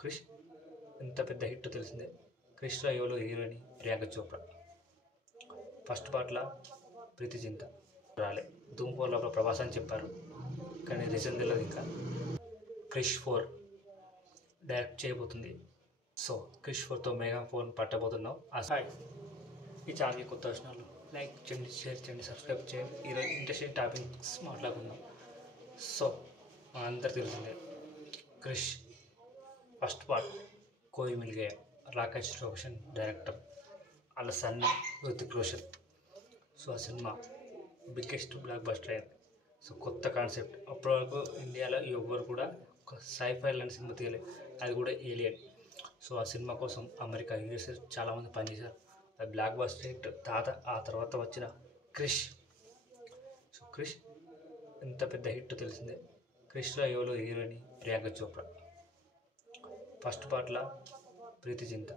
క్రిష్ ఎంత పెద్ద హిట్ తెలిసిందే. క్రిష్లో ఎవరు హీరోయిన్ ప్రియాంక చోప్రా. ఫస్ట్ పార్ట్లో ప్రీతి జింతా రాలే. ధూమ్ 4 లోపల ప్రభాస్ అని చెప్పారు, కానీ రీజన్ తెలియదు. ఇంకా క్రిష్ 4 డైరెక్ట్ చేయబోతుంది. సో క్రిష్ 4తో మెగా ఫోన్ పట్టబోతున్నాం. హాయ్, ఈ ఛానల్కి కొత్త వచ్చిన వాళ్ళు లైక్ చేయండి, షేర్ చేయండి, సబ్స్క్రైబ్ చేయండి. ఈరోజు ఇంట్రెస్టింగ్ టాపిక్స్ మాట్లాడుకుందాం. సో అందరు తెలిసిందే, క్రిష్ ఫస్ట్ పార్ట్ కోయి మిల్ గయా, రాకేష్ రోషన్ డైరెక్టర్, వాళ్ళ సన్ హృతిక్ రోషన్. సో ఆ సినిమా బిగ్గెస్ట్ బ్లాక్ బస్టర్ అయింది. సో కొత్త కాన్సెప్ట్, అప్పటి వరకు ఇండియాలో ఎవ్వరు కూడా ఒక సైఫై లాంటి సినిమా తీయలేదు, అది కూడా ఏలియన్. సో ఆ సినిమా కోసం అమెరికా, యూఎస్ఏ చాలామంది పనిచేశారు. అది బ్లాక్ బస్టర్ హిట్. ఆ తర్వాత వచ్చిన క్రిష్. సో క్రిష్ ఎంత పెద్ద హిట్ తెలిసిందే. క్రిష్లో ఎవరు హీరోయిన్ ప్రియాంక చోప్రా. ఫస్ట్ పార్ట్లో ప్రీతి జింతా.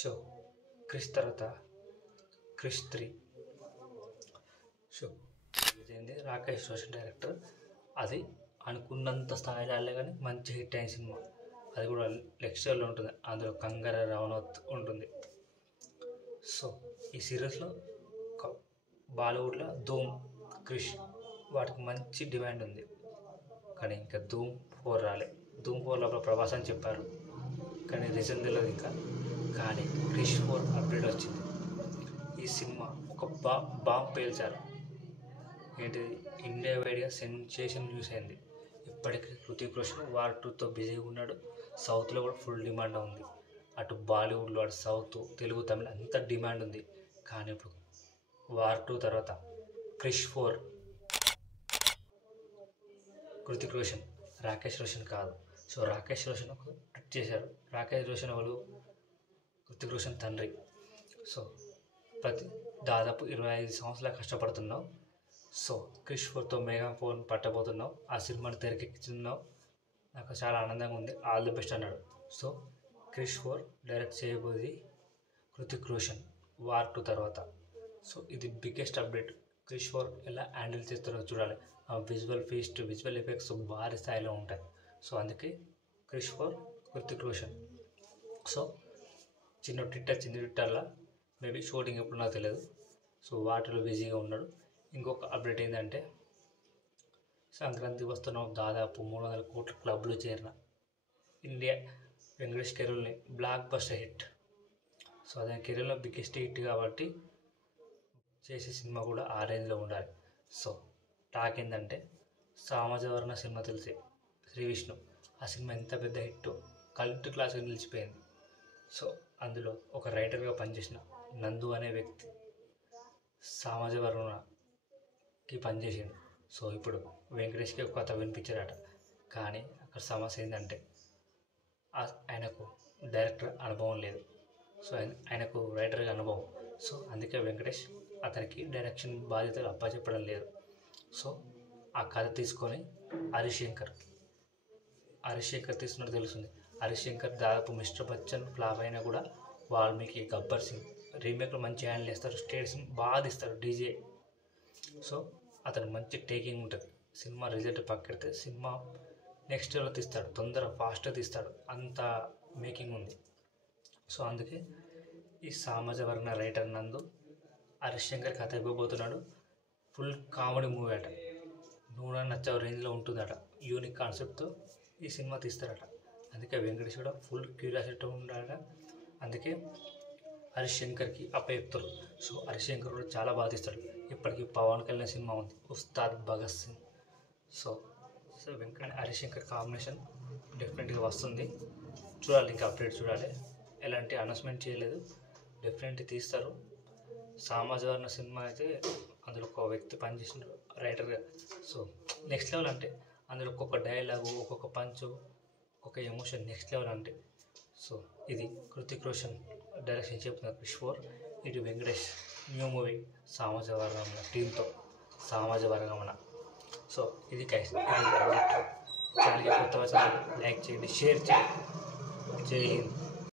సో క్రిష్ తర్వాత క్రిష్ 3. సో ఇదేంటి, రాకేష్ రోషన్ డైరెక్టర్. అది అనుకున్నంత స్థాయిలో వెళ్ళే కానీ మంచి హిట్ అయిన సినిమా. అది కూడా నెక్స్ట్ ఇయర్లో ఉంటుంది. అందులో కంగర రావణత్ ఉంటుంది. సో ఈ సిరీస్లో బాలీవుడ్లో ధూమ్, క్రిష్ వాటికి మంచి డిమాండ్ ఉంది, కానీ ఇంకా ధూమ్ 4 రాలే. ధూమ్ 4 లోపల ప్రభాస్ అని చెప్పారు, కానీ రీజన్ తెలియదు ఇంకా. కానీ క్రిష్ 4 అప్డేట్ వచ్చింది. ఈ సినిమా ఒక బాంబ్ పేల్చారు. ఏంటిది, ఇండియా వైడ్గా సెన్సేషన్ న్యూస్ అయింది. ఇప్పటికీ హృతిక్ రోషన్ వార్ 2తో బిజీగా ఉన్నాడు. సౌత్లో కూడా ఫుల్ డిమాండ్ ఉంది. అటు బాలీవుడ్లో, అటు సౌత్, తెలుగు, తమిళ అంత డిమాండ్ ఉంది. కానీ ఇప్పుడు వార్ 2 తర్వాత క్రిష్ 4 హృతిక్ రోషన్, రాకేష్ రోషన్ కాదు. సో రాకేష్ రోషన్ ఒక ట్రిక్ చేశారు. రాకేష్ రోషన్ వాళ్ళు హృతిక్ రోషన్ తండ్రి. సో దాదాపు 25 సంవత్సరాలు కష్టపడుతున్నావు. సో క్రిష్ 4తో మెగా ఫోన్ పట్టబోతున్నావు. ఆ సినిమాని తెరకెక్కిస్తున్నావు. నాకు చాలా ఆనందంగా ఉంది. ఆల్ ది బెస్ట్ అన్నాడు. సో క్రిష్ 4 డైరెక్ట్ చేయబోది హృతిక్ రోషన్ వార్ 2 తర్వాత. సో ఇది బిగ్గెస్ట్ అప్డేట్. క్రిష్ 4 ఎలా హ్యాండిల్ చేస్తారో చూడాలి. ఆ విజువల్ ఫీస్ట్, విజువల్ ఎఫెక్ట్స్ భారీ స్థాయిలో ఉంటాయి. సో అందుకే క్రిష్ 4 హృతిక్ రోషన్. సో చిన్న ట్విట్టర్లో మేబీ షూటింగ్ ఎప్పుడు నాకు తెలియదు. సో వాటిలో బిజీగా ఉన్నాడు. ఇంకొక అప్డేట్ ఏంటంటే, సంక్రాంతి వస్తున్నాం, దాదాపు 300 కోట్ల క్లబ్లో చేరిన ఇండియా వెంకటేష్ కెరీర్ని బ్లాక్ బస్టర్ హిట్. సో అదే కెరీర్లో బిగ్గెస్ట్ హిట్ కాబట్టి చేసే సినిమా కూడా ఆ రేంజ్లో ఉండాలి. సో టాక్ ఏంటంటే, సామాజిక వర్ణ సినిమా తెలిసే, శ్రీ విష్ణు. ఆ సినిమా ఎంత పెద్ద హిట్, కల్ట్ క్లాస్గా నిలిచిపోయింది. సో అందులో ఒక రైటర్గా పనిచేసిన నందు అనే వ్యక్తి సామాజిక వర్ణకి పనిచేసిండు. సో ఇప్పుడు వెంకటేష్కి ఒక కథ వినిపించారట. కానీ అక్కడ సమస్య ఏంటంటే, ఆయనకు డైరెక్టర్ అనుభవం లేదు. సో ఆయనకు రైటర్గా అనుభవం. సో అందుకే వెంకటేష్ అతనికి డైరెక్షన్ బాధ్యతలు అప్పచెప్పడం లేదు. సో ఆ కథ తీసుకొని హరీష్ శంకర్ తీసుకున్నట్టు తెలుస్తుంది. హరీష్ శంకర్ దాదాపు మిస్టర్ బచ్చన్ ఫ్లాప్ అయినా కూడా వాల్మీకి, గబ్బర్ సింగ్ రీమేక్లో మంచి హ్యాండిల్ చేస్తారు. స్టేట్స్ బాగా తీస్తారు, డీజే. సో అతను మంచి టేకింగ్ ఉంటుంది. సినిమా రిజల్ట్ పక్కెడితే సినిమా నెక్స్ట్ ఇయర్లో తీస్తాడు, ఫాస్ట్గా తీస్తాడు, అంత మేకింగ్ ఉంది. సో అందుకే ఈ సామాజిక వర్ణ రైటర్ నందు హరీష్ శంకర్ కథ ఇవ్వబోతున్నాడు. ఫుల్ కామెడీ మూవీ అట. నూనె నచ్చే రేంజ్లో ఉంటుందట. యూనిక్ కాన్సెప్ట్తో ఈ సినిమా తీస్తారట. అందుకే వెంకటేష్ కూడా ఫుల్ క్యూరియాసిటీ ఉండాలట. అందుకే హరీష్ శంకర్కి అప్పచెప్తారు. సో హరీష్ శంకర్ కూడా చాలా బాగా తీస్తాడు. ఇప్పటికీ పవన్ కళ్యాణ్ సినిమా ఉంది, ఉస్తాద్ భగత్ సింగ్. సో హరీష్ శంకర్ కాంబినేషన్ డెఫినెట్గా వస్తుంది. చూడాలి, ఇంకా అప్డేట్ చూడాలి. ఎలాంటి అనౌన్స్మెంట్ చేయలేదు, డెఫినెట్లీ తీస్తారు. సామాజిక వర్ణ సినిమా అయితే అందులో ఒక వ్యక్తి పనిచేసిన రైటర్గా. సో నెక్స్ట్ లెవెల్ అంటే అందులో ఒక్కొక్క డైలాగు, ఒక్కొక్క పంచు, ఒక్కొక్క ఎమోషన్ నెక్స్ట్ లెవెల్ అంటే. సో ఇది హృతిక్ రోషన్ డైరెక్షన్ చెప్తున్నారు క్రిష్ 4. ఇటు వెంకటేష్ న్యూ మూవీ సామాజిక వర్గమన టీంతో, సామాజిక వర్గమన. సో ఇది గైస్, ఛానల్కి కొత్త లైక్ చేయండి, షేర్ చేయండి. జై హింద్.